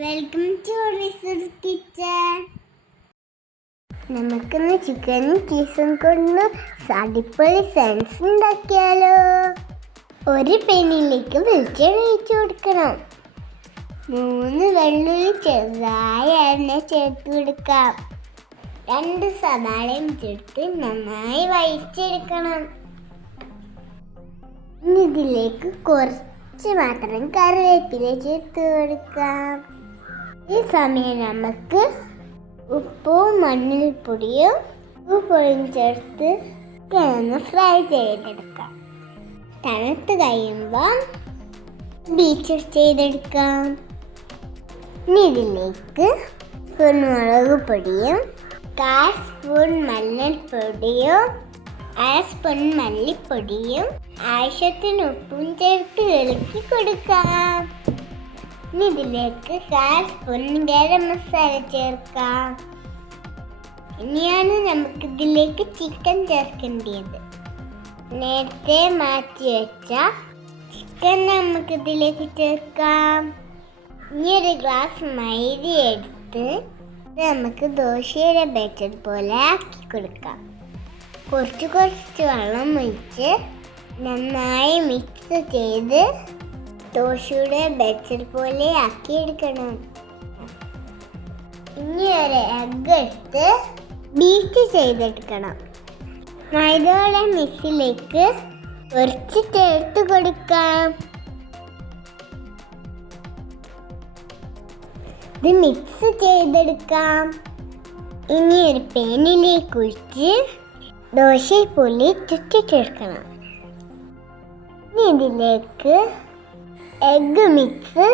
Welcome to research kitchen. നമുക്കിന്ന് ചിക്കനും ചീസും കൊണ്ട് അടിപൊളി സാൻഡ്വിച്ച് ഉണ്ടാക്കിയാലോ. ഒരു പാനിലേക്ക് വെളിച്ചെണ്ണ ഒഴിച്ചു കൊടുക്കണം. 3 വെള്ളുള്ളി ചെറുതായി എണ്ണ ചേർത്ത് കൊടുക്കാം. 2 സവാളയും ചേർത്ത് നന്നായി വഴറ്റിയെടുക്കണം. ഇനി ഇതിലേക്ക് കുറച്ച് മാത്രം കറിവേപ്പില ചേർത്ത് കൊടുക്കാം. ഈ സമയം നമുക്ക് ഉപ്പും മഞ്ഞൾപ്പൊടിയും ഉപ്പും ചേർത്ത് കിഴങ്ങ് ഫ്രൈ ചെയ്തെടുക്കാം. തണുത്ത് കഴിയുമ്പോൾ ബീച്ച് ചെയ്തെടുക്കാം. ഇനി ഇതിലേക്ക് കുരുമുളക് പൊടിയും 1/4 സ്പൂൺ മഞ്ഞൾപ്പൊടിയും 1/2 സ്പൂൺ മല്ലിപ്പൊടിയും ആവശ്യത്തിന് ഉപ്പും ചേർത്ത് ഇളക്കി കൊടുക്കാം. ഇനി ഇതിലേക്ക് 1/4 സ്പൂൺ ഗരം മസാല ചേർക്കാം. ഇനിയാണ് നമുക്കിതിലേക്ക് ചിക്കൻ ചേർക്കേണ്ടത്. നേരത്തെ മാറ്റി വെച്ച ചിക്കൻ നമുക്കിതിലേക്ക് ചേർക്കാം. ഇനി 1 ഗ്ലാസ് മൈദ എടുത്ത് നമുക്ക് ദോശയുടെ ബാറ്റർ പോലെ ആക്കി കൊടുക്കാം. കുറച്ച് വെള്ളം ഒഴിച്ച് നന്നായി മിക്സ് ചെയ്ത് ദോശയുടെ ബാറ്റർ പോലെ ആക്കിയെടുക്കണം. ഇനി 1 എഗ്ഗ് എടുത്ത് ബീറ്റ് ചെയ്തെടുക്കണം. മൈദയുടെ മിക്സിലേക്ക് കുറച്ച് ചേർത്ത് കൊടുക്കാം. ഇത് മിക്സ് ചെയ്തെടുക്കാം. ഇനി ഒരു പാനിലേക്ക് ഒഴിച്ച് ദോശ പോലെ ചുറ്റിച്ചെടുക്കണം. ഇനി ഇതിലേക്ക് എഗ്ഗ് മിക്സ്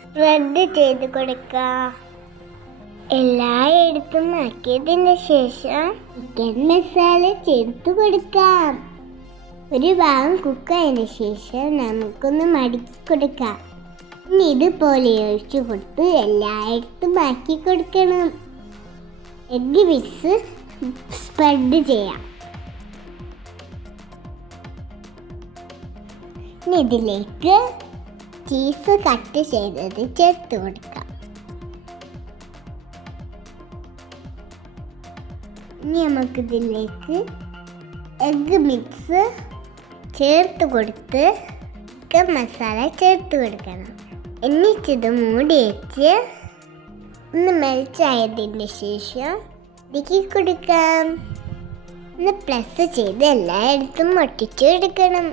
സ്പ്രെഡ് ചെയ്ത് കൊടുക്കാം. എല്ലായിടത്തും ആക്കിയതിന് ശേഷം ചിക്കൻ മസാല ചേർത്ത് കൊടുക്കാം. ഒരു ഭാഗം കുക്കായതിന് ശേഷം നമുക്കൊന്ന് മടക്കി കൊടുക്കാം. ഇനി ഇതുപോലെ ഒഴിച്ചു കൊടുത്ത് എല്ലായിടത്തും ആക്കി കൊടുക്കണം. എഗ്ഗ് മിക്സ് സ്പ്രെഡ് ചെയ്യാം. ഇനി ഇതിലേക്ക് ചീസ് കട്ട് ചെയ്തത് ചേർത്ത് കൊടുക്കാം. ഇനി നമുക്കിതിലേക്ക് എഗ്ഗ് മിക്സ് ചേർത്ത് കൊടുത്ത് ചിക്കൻ മസാല ചേർത്ത് കൊടുക്കണം. എന്നിട്ടിത് മൂടി വെച്ച് ഒന്ന് മെൽറ്റായതിന് ശേഷം ഇടുക്കി കൊടുക്കാം. ഒന്ന് പ്ലസ് ചെയ്ത് എല്ലായിടത്തും ഒട്ടിച്ചു എടുക്കണം.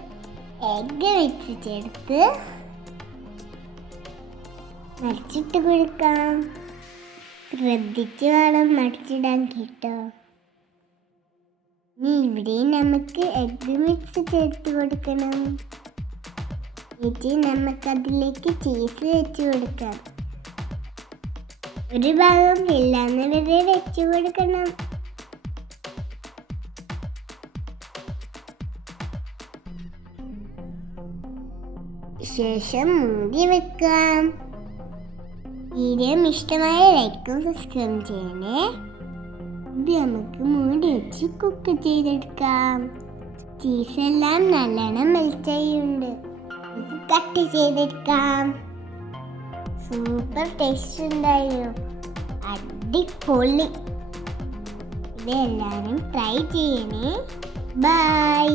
എഗ്ഗ് മിക്സ് ചേർത്ത് മറിച്ചിട്ട് കൊടുക്കാം. ശ്രദ്ധിച്ച് വേണം മറിച്ചിടാൻ കേട്ടോ. ഇനി ഇവിടെ നമുക്ക് എഗ്ഗ് മിക്സ് ചേർത്ത് കൊടുക്കണം. എന്നിട്ട് നമുക്കതിലേക്ക് ചീസ് വെച്ച് കൊടുക്കാം. ഒരു ഭാഗം ഇല്ലാന്ന് വരെ വെച്ച് കൊടുക്കണം. ശേഷം മൂടി വെക്കാം. വീഡിയോ ഇഷ്ടമായ ലൈക്കും സബ്സ്ക്രൈബ് ചെയ്യണേ. ഇത് നമുക്ക് മൂടി വെച്ച് കുക്ക് ചെയ്തെടുക്കാം. ചീസെല്ലാം നല്ലോണം മെൽറ്റായുണ്ട്. കട്ട് ചെയ്തെടുക്കാം. സൂപ്പർ ടേസ്റ്റ് ഉണ്ടായിരുന്നു. അടിപൊളി. ഇതെല്ലാവരും ട്രൈ ചെയ്യണേ. ബൈ.